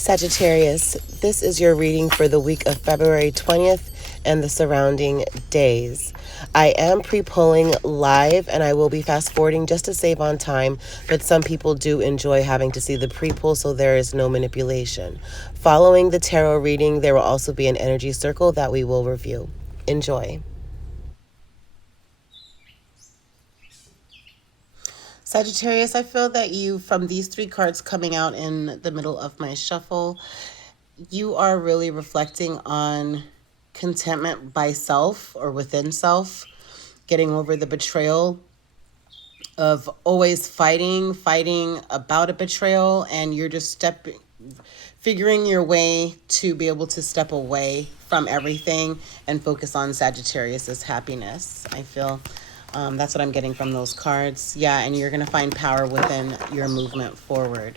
Sagittarius, this is your reading for the week of February 20th and the surrounding days. I am pre-polling live and I will be fast forwarding just to save on time, but some people do enjoy having to see the pre-poll, so there is no manipulation. Following the tarot reading, there will also be an energy circle that we will review. Enjoy. Sagittarius, I feel that you, from these three cards coming out in the middle of my shuffle, you are really reflecting on contentment by self or within self, getting over the betrayal of always fighting about a betrayal, and you're just figuring your way to be able to step away from everything and focus on Sagittarius's happiness. I feel that's what I'm getting from those cards. Yeah, and you're going to find power within your movement forward.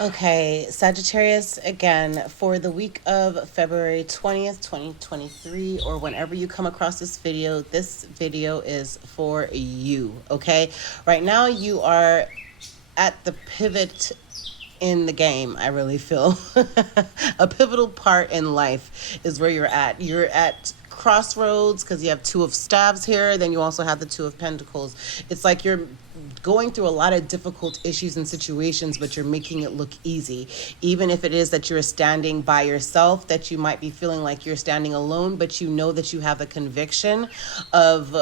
Okay, Sagittarius, again, for the week of February 20th, 2023, or whenever you come across this video is for you, okay? Right now, you are at the pivot in the game, I really feel. A pivotal part in life is where you're at. You're at crossroads because you have Two of Staves here, then you also have the Two of Pentacles. It's like you're going through a lot of difficult issues and situations, but you're making it look easy. Even if it is that you're standing by yourself, that you might be feeling like you're standing alone, but you know that you have the conviction of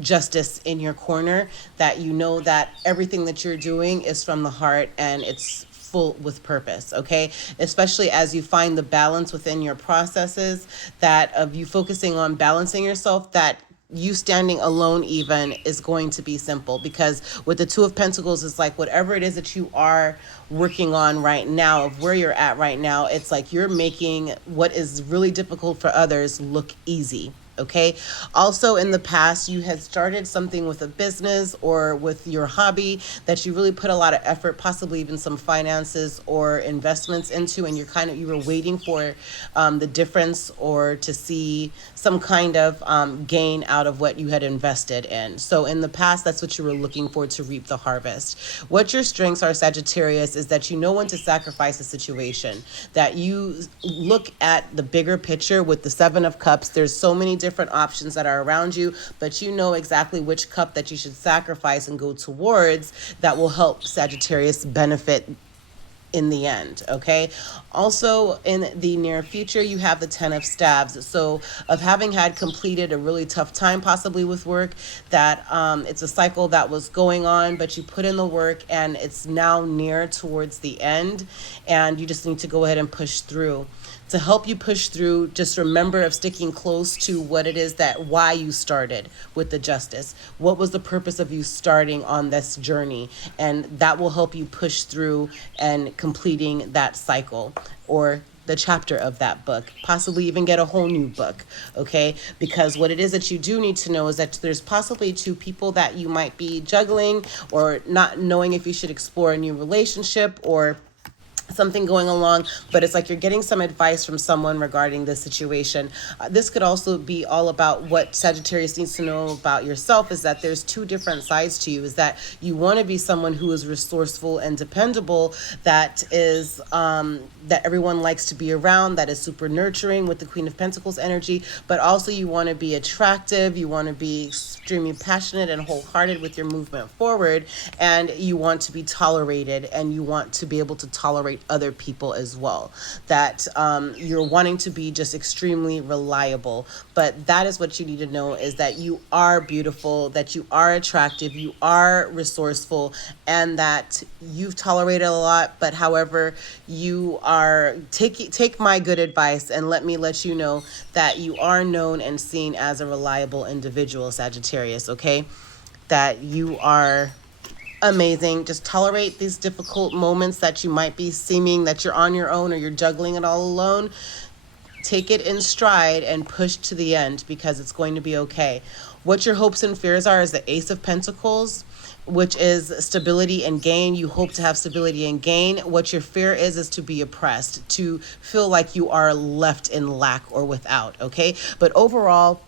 justice in your corner, that you know that everything that you're doing is from the heart and it's full with purpose, okay? Especially as you find the balance within your processes, that of you focusing on balancing yourself, that you standing alone even is going to be simple, because with the Two of Pentacles, it's like whatever it is that you are working on right now, of where you're at right now, it's like you're making what is really difficult for others look easy. Okay. Also, in the past, you had started something with a business or with your hobby that you really put a lot of effort, possibly even some finances or investments into, and you were waiting for the difference or to see some kind of gain out of what you had invested in. So in the past, that's what you were looking for, to reap the harvest. What your strengths are, Sagittarius, is that you know when to sacrifice a situation, that you look at the bigger picture. With the Seven of Cups, there's so many different options that are around you, but you know exactly which cup that you should sacrifice and go towards that will help Sagittarius benefit in the end, okay? Also, in the near future, you have the Ten of Staves. So of having had completed a really tough time possibly with work, that it's a cycle that was going on, but you put in the work and it's now near towards the end, and you just need to go ahead and push through. To help you push through, just remember of sticking close to what it is that why you started with the Justice. What was the purpose of you starting on this journey? And that will help you push through and completing that cycle or the chapter of that book, possibly even get a whole new book, okay? Because what it is that you do need to know is that there's possibly two people that you might be juggling, or not knowing if you should explore a new relationship, or something going along, but it's like you're getting some advice from someone regarding this situation. This could also be all about what Sagittarius needs to know about yourself, is that there's two different sides to you, is that you want to be someone who is resourceful and dependable, that is that everyone likes to be around, that is super nurturing with the Queen of Pentacles energy, but also you want to be attractive, you want to be extremely passionate and wholehearted with your movement forward, and you want to be tolerated, and you want to be able to tolerate other people as well. That you're wanting to be just extremely reliable. But that is what you need to know, is that you are beautiful, that you are attractive, you are resourceful, and that you've tolerated a lot. But however, you are take my good advice and let me let you know that you are known and seen as a reliable individual, Sagittarius, okay? That you are amazing. Just tolerate these difficult moments that you might be seeming that you're on your own or you're juggling it all alone. Take it in stride and push to the end, because it's going to be okay. What your hopes and fears are is the Ace of Pentacles, which is stability and gain. You hope to have stability and gain. What your fear is to be oppressed, to feel like you are left in lack or without, okay? But overall,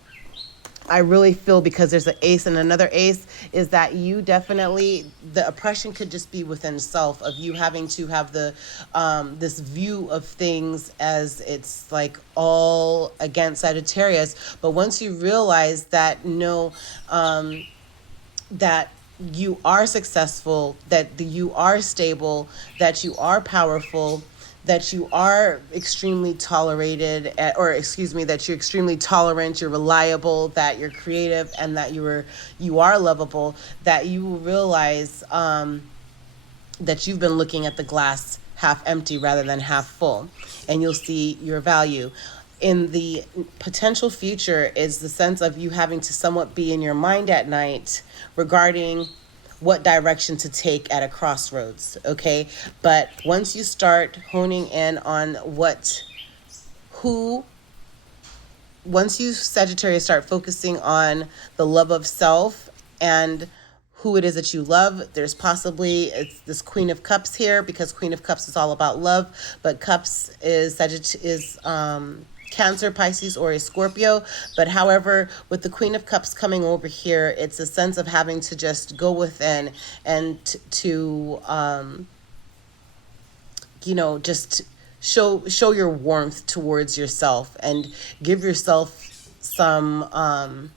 I really feel, because there's an ace and another ace, is that you definitely, the oppression could just be within self, of you having to have the this view of things as it's like all against Sagittarius. But once you realize that no, that you are successful, that you are stable, that you are powerful, that you are extremely tolerated, or excuse me, that you're extremely tolerant, you're reliable, that you're creative, and that you are lovable, that you will realize that you've been looking at the glass half empty rather than half full, and you'll see your value. In the potential future is the sense of you having to somewhat be in your mind at night regarding what direction to take at a crossroads, okay? But once you start honing in on once you, Sagittarius, start focusing on the love of self and who it is that you love, there's possibly, it's this Queen of Cups here, because Queen of Cups is all about love, but Cups is Cancer, Pisces, or a Scorpio. But however, with the Queen of Cups coming over here, it's a sense of having to just go within and to just show your warmth towards yourself, and give yourself some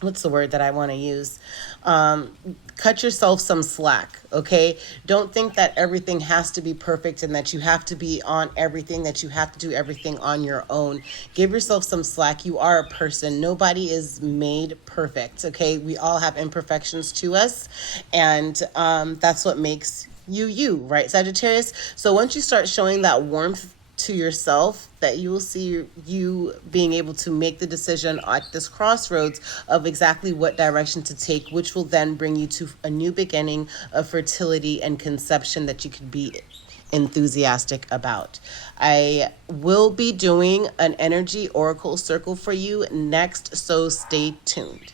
what's the word that I want to use? Cut yourself some slack, okay? Don't think that everything has to be perfect and that you have to be on everything, that you have to do everything on your own. Give yourself some slack. You are a person. Nobody is made perfect, okay? We all have imperfections to us, and that's what makes you, right, Sagittarius? So once you start showing that warmth to yourself, that you will see you being able to make the decision at this crossroads of exactly what direction to take, which will then bring you to a new beginning of fertility and conception that you could be enthusiastic about. I will be doing an energy oracle circle for you next, so stay tuned.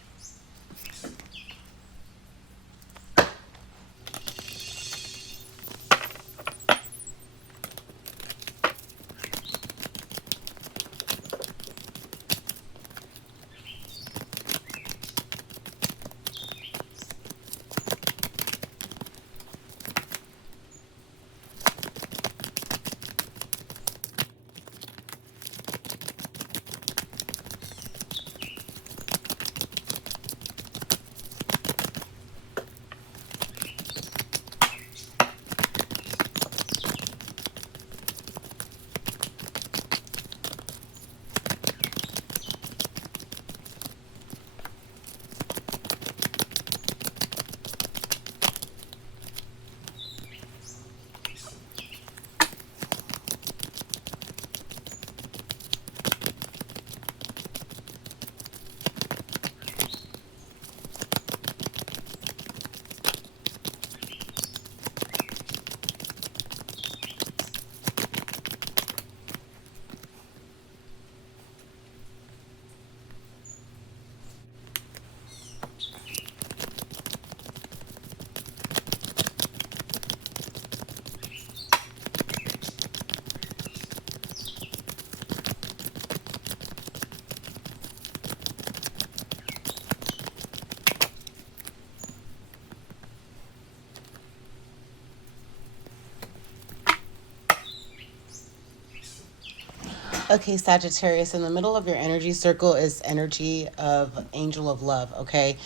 Okay, Sagittarius, in the middle of your energy circle is energy of angel of love, okay?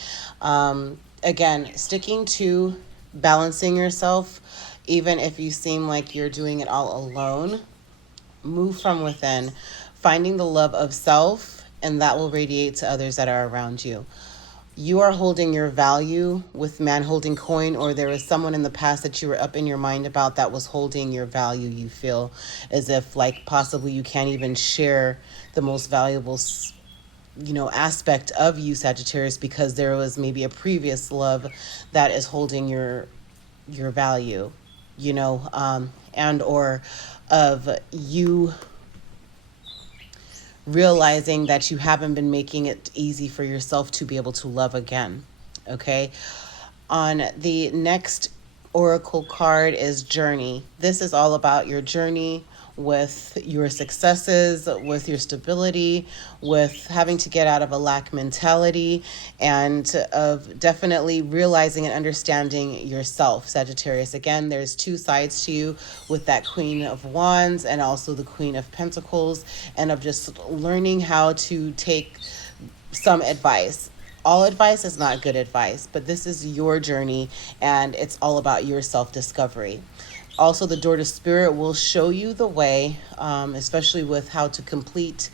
Again, sticking to balancing yourself, even if you seem like you're doing it all alone, move from within, finding the love of self, and that will radiate to others that are around you. You are holding your value with man holding coin, or there was someone in the past that you were up in your mind about that was holding your value. You feel as if like possibly you can't even share the most valuable aspect of you, Sagittarius, because there was maybe a previous love that is holding your value, and or of you realizing that you haven't been making it easy for yourself to be able to love again. Okay. On the next oracle card is Journey. This is all about your journey with your successes, with your stability, with having to get out of a lack mentality, and of definitely realizing and understanding yourself, Sagittarius. Again, there's two sides to you with that Queen of Wands and also the Queen of Pentacles, and of just learning how to take some advice. All advice is not good advice, but this is your journey and it's all about your self discovery. Also, the door to spirit will show you the way, especially with how to complete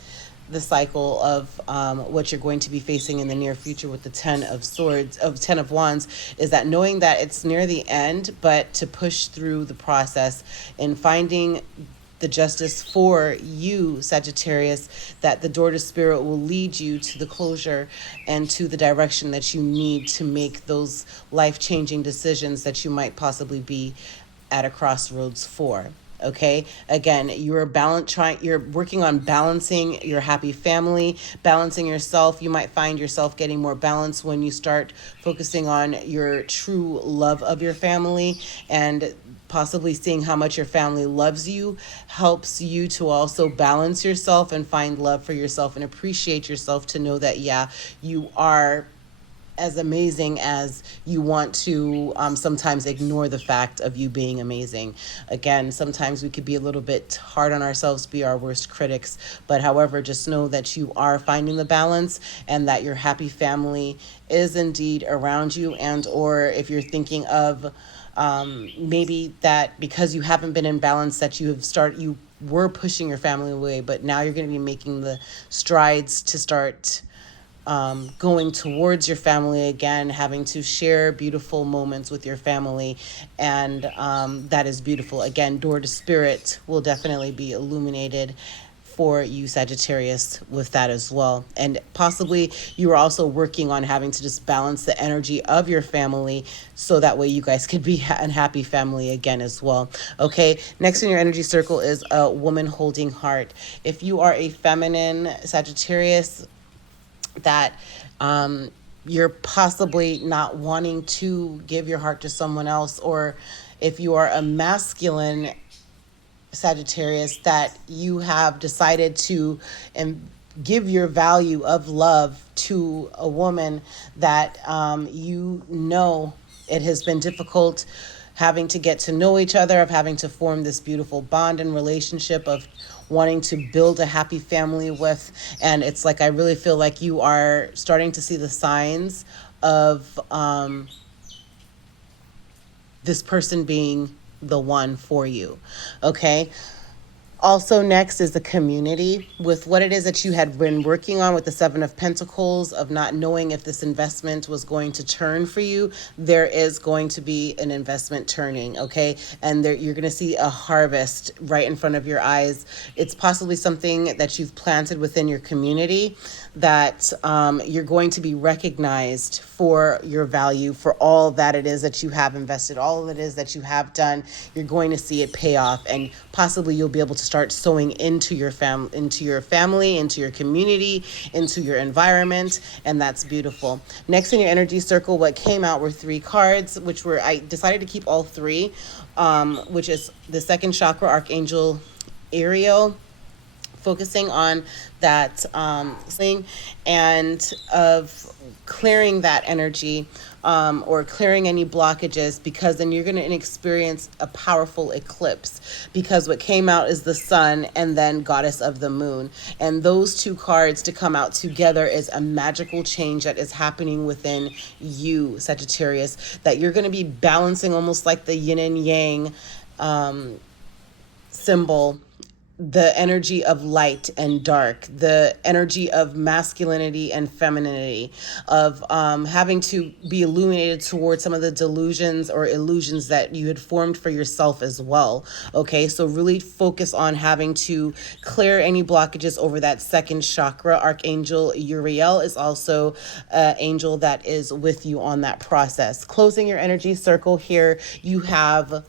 the cycle of what you're going to be facing in the near future with the 10 of wands, is that knowing that it's near the end, but to push through the process and finding the justice for you, Sagittarius, that the door to spirit will lead you to the closure and to the direction that you need to make those life-changing decisions that you might possibly be at a crossroads for. Okay, again, you're working on balancing your happy family, balancing yourself. You might find yourself getting more balance when you start focusing on your true love of your family, and possibly seeing how much your family loves you helps you to also balance yourself and find love for yourself and appreciate yourself, to know that, yeah, you are as amazing as you want to sometimes ignore the fact of you being amazing. Again, sometimes we could be a little bit hard on ourselves, be our worst critics, but however, just know that you are finding the balance and that your happy family is indeed around you. And or if you're thinking of maybe that because you haven't been in balance, that you were pushing your family away, but now you're going to be making the strides to start going towards your family again, having to share beautiful moments with your family. And that is beautiful. Again, door to spirit will definitely be illuminated for you, Sagittarius, with that as well. And possibly you are also working on having to just balance the energy of your family so that way you guys could be a happy family again as well. Okay, next in your energy circle is a woman holding heart. If you are a feminine Sagittarius, that you're possibly not wanting to give your heart to someone else, or if you are a masculine Sagittarius, that you have decided to give your value of love to a woman that it has been difficult having to get to know each other, of having to form this beautiful bond and relationship, of wanting to build a happy family with. And it's like, I really feel like you are starting to see the signs of this person being the one for you. Okay. Also, next is the community, with what it is that you had been working on with the Seven of Pentacles, of not knowing if this investment was going to turn for you. There is going to be an investment turning, okay? And you're going to see a harvest right in front of your eyes. It's possibly something that you've planted within your community, that you're going to be recognized for your value, for all that it is that you have invested, all that it is that you have done. You're going to see it pay off, and possibly you'll be able to start sowing into your family, into your community, into your environment, and that's beautiful. Next in your energy circle, what came out were 3 cards, which were, I decided to keep all 3, which is the second chakra, Archangel Ariel, focusing on that thing, and of clearing that energy or clearing any blockages, because then you're going to experience a powerful eclipse, because what came out is the sun and then goddess of the moon. And those two cards to come out together is a magical change that is happening within you, Sagittarius, that you're going to be balancing almost like the yin and yang symbol, the energy of light and dark, the energy of masculinity and femininity, of having to be illuminated towards some of the delusions or illusions that you had formed for yourself as well. Okay, so really focus on having to clear any blockages over that second chakra. Archangel Uriel is also an angel that is with you on that process. Closing your energy circle here, you have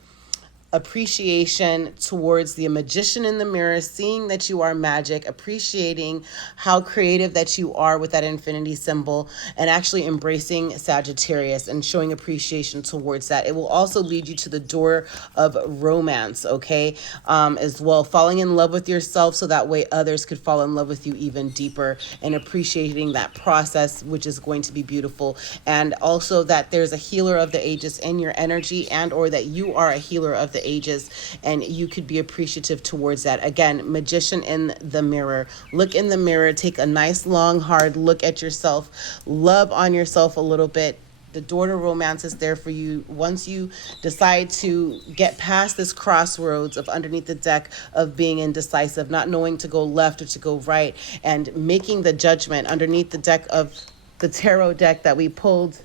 appreciation towards the magician in the mirror, seeing that you are magic, appreciating how creative that you are with that infinity symbol, and actually embracing Sagittarius and showing appreciation towards that. It will also lead you to the door of romance, okay, as well. Falling in love with yourself so that way others could fall in love with you even deeper, and appreciating that process, which is going to be beautiful. And also that there's a healer of the ages in your energy, and or that you are a healer of the ages, and you could be appreciative towards that. Again, magician in the mirror. Look in the mirror, take a nice long hard look at yourself, love on yourself a little bit. The door to romance is there for you once you decide to get past this crossroads of underneath the deck of being indecisive, not knowing to go left or to go right, and making the judgment. Underneath the deck of the tarot deck that we pulled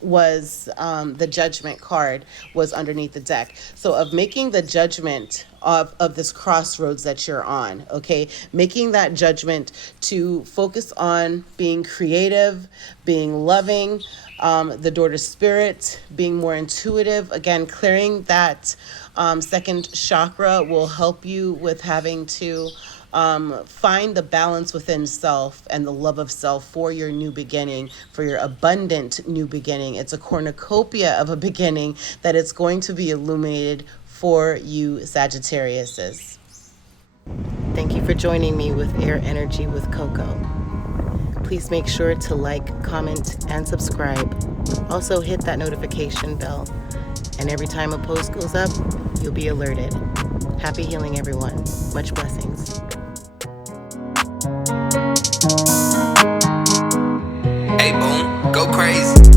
was the judgment card was underneath the deck. So of making the judgment of this crossroads that you're on, okay, making that judgment to focus on being creative, being loving, the door to spirit, being more intuitive. Again, clearing that second chakra will help you with having to find the balance within self and the love of self for your new beginning, for your abundant new beginning. It's a cornucopia of a beginning that it's going to be illuminated for you, Sagittariuses. Thank you for joining me with Air Energy with Coco. Please make sure to like, comment, and subscribe. Also hit that notification bell, and every time a post goes up, you'll be alerted. Happy healing, everyone. Much blessings. Hey, boom, go crazy.